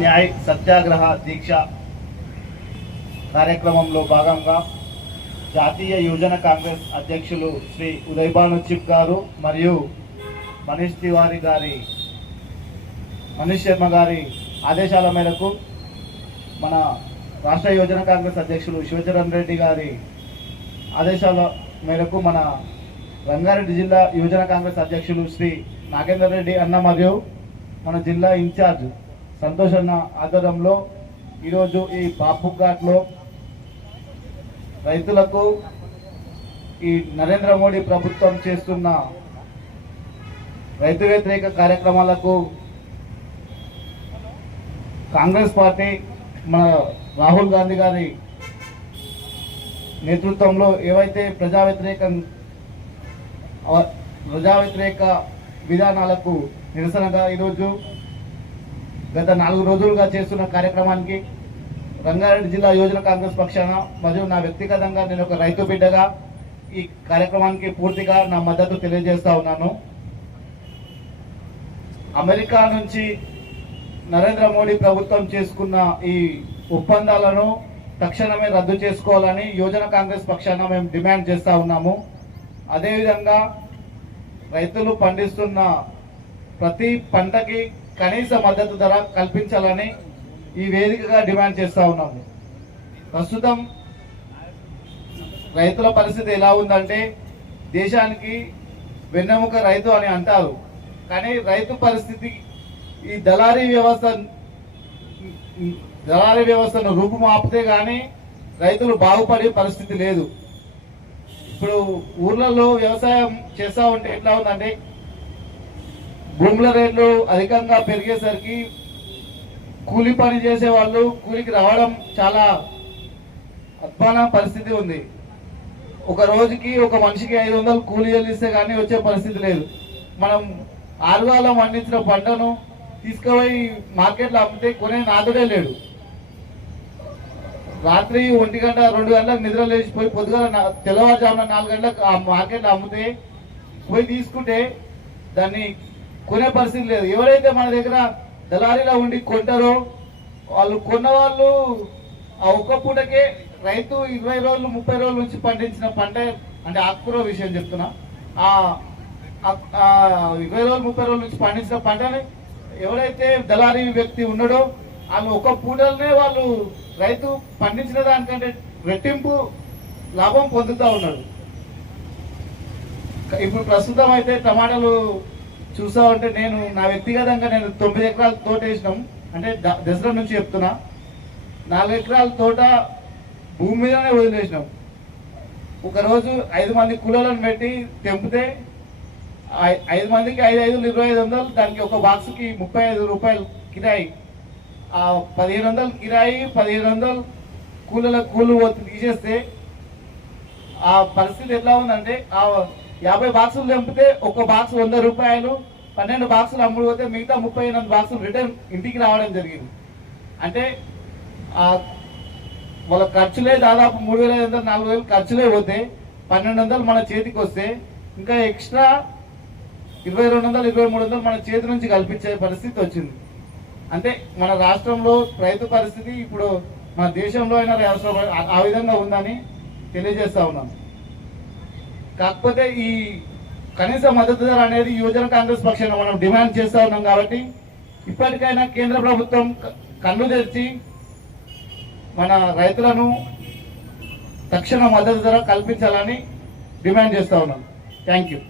న్యాయ సత్యాగ్రహ దీక్ష కార్యక్రమంలో భాగంగా జాతీయ యువజన కాంగ్రెస్ అధ్యక్షులు శ్రీ ఉదయభాను చిప్ గారు మరియు మనీష్ శర్మ గారి ఆదేశాల మేరకు మన రాష్ట్ర యువజన కాంగ్రెస్ అధ్యక్షులు శివచరణ్ రెడ్డి గారి ఆదేశాల మేరకు మన రంగారెడ్డి జిల్లా యువజన కాంగ్రెస్ అధ్యక్షులు శ్రీ నాగేందర్ రెడ్డి అన్న మరియు మన జిల్లా ఇన్ఛార్జ్ సంతోష్ అన్న ఆధ్వర్యంలో ఈరోజు ఈ బాపుఘాట్లో రైతులకు ఈ నరేంద్ర మోడీ ప్రభుత్వం చేస్తున్న రైతు వ్యతిరేక కార్యక్రమాలకు కాంగ్రెస్ పార్టీ మన రాహుల్ గాంధీ గారి నేతృత్వంలో ఏవైతే ప్రజా వ్యతిరేక విధానాలకు నిరసనగా ఈరోజు గత 4 రోజులుగా చేస్తున్న కార్యక్రమానికి రంగారెడ్డి జిల్లా యువజన కాంగ్రెస్ పక్షాన మరియు నా వ్యక్తిగతంగా నేను ఒక రైతు బిడ్డగా ఈ కార్యక్రమానికి పూర్తిగా నా మద్దతు తెలియజేస్తా ఉన్నాను. అమెరికా నుంచి నరేంద్ర మోడీ ప్రభుత్వం చేసుకున్న ఈ ఒప్పందాలను తక్షణమే రద్దు చేసుకోవాలని యువజన కాంగ్రెస్ పక్షాన మేము డిమాండ్ చేస్తూ ఉన్నాము. అదేవిధంగా రైతులు పండిస్తున్న ప్రతి పంటకి కనీస మద్దతు ధర కల్పించాలని ఈ వేదికగా డిమాండ్ చేస్తూ ఉన్నాము. ప్రస్తుతం రైతుల పరిస్థితి ఎలా ఉందంటే దేశానికి వెన్నెముక రైతు అని అంటారు, కానీ రైతు పరిస్థితి ఈ దళారీ వ్యవస్థను రూపుమాపితే కానీ రైతులు బాగుపడే పరిస్థితి లేదు. ఇప్పుడు ఊర్లలో వ్యవసాయం చేస్తూ ఉంటే ఎట్లా ఉందంటే భూముల రేట్లు అధికంగా పెరిగేసరికి కూలి పని చేసే వాళ్ళు కూలికి రావడం చాలా అధ్వాన పరిస్థితి ఉంది. ఒక రోజుకి ఒక మనిషికి 500 కూలి చెల్లిస్తే కానీ వచ్చే పరిస్థితి లేదు. మనం ఆరుగాలం పండించిన పంటను తీసుకుపోయి మార్కెట్లో అమ్మితే కొనే నాదుడే లేడు. రాత్రి 1 గంట 2 గంటలకు నిద్ర లేచిపోయి పొద్దుగాల తెల్లవారుజామున 4 గంటలకు ఆ మార్కెట్లో అమ్మితే పోయి తీసుకుంటే దాన్ని కొనే పరిస్థితి లేదు. ఎవరైతే మన దగ్గర దళారీలో ఉండి కొంటారో వాళ్ళు కొన్నవాళ్ళు ఆ ఒక్క పూటకే రైతు 20 రోజులు 30 రోజుల నుంచి పండించిన పంట అంటే ఆకుకూర విషయం చెప్తున్నా, ఆ 20 రోజులు 30 రోజుల నుంచి పండించిన పంటని ఎవరైతే దళారీ వ్యక్తి ఉన్నాడో వాళ్ళు ఒక పూటలనే వాళ్ళు రైతు పండించిన దానికంటే రెట్టింపు లాభం పొందుతూ ఉన్నాడు. ఇప్పుడు ప్రస్తుతం అయితే టమాటాలు చూసా ఉంటే నేను నా వ్యక్తిగతంగా నేను 9 ఎకరాల తోట వేసినాం. అంటే దసరా నుంచి చెప్తున్నా, 4 ఎకరాల తోట భూమి మీదనే వదిలేసినాం. ఒకరోజు 5 మంది కూలీలను పెట్టి తెంపితే 5 మందికి 5,500 దానికి ఒక బాక్స్కి 35 రూపాయలు కిరాయి. ఆ 1,500 కిరాయి 1,500 కూలు తీసేస్తే ఆ పరిస్థితి ఎట్లా ఉందంటే ఆ 50 బాక్సులు తెంపితే ఒక బాక్స్ 100 రూపాయలు, 12 బాక్సులు అమ్ముడు పోతే మిగతా 38 బాక్సులు రిటర్న్ ఇంటికి రావడం జరిగింది. అంటే వాళ్ళ ఖర్చులే దాదాపు 3,500 4,000 ఖర్చులే పోతే 1,200 మన చేతికి వస్తే ఇంకా ఎక్స్ట్రా 2,200 2,300 మన చేతి నుంచి కల్పించే పరిస్థితి వచ్చింది. అంటే మన రాష్ట్రంలో రైతు పరిస్థితి ఇప్పుడు మన దేశంలో అయినా ఆ విధంగా ఉందని తెలియజేస్తా ఉన్నాను. కాకపోతే ఈ కనీస మద్దతు ధర అనేది యువజన కాంగ్రెస్ పక్షాన మనం డిమాండ్ చేస్తూ ఉన్నాం. కాబట్టి ఇప్పటికైనా కేంద్ర ప్రభుత్వం కన్ను తెరిచి మన రైతులను తక్షణ మద్దతు ధర కల్పించాలని డిమాండ్ చేస్తూ ఉన్నాం. Thank you.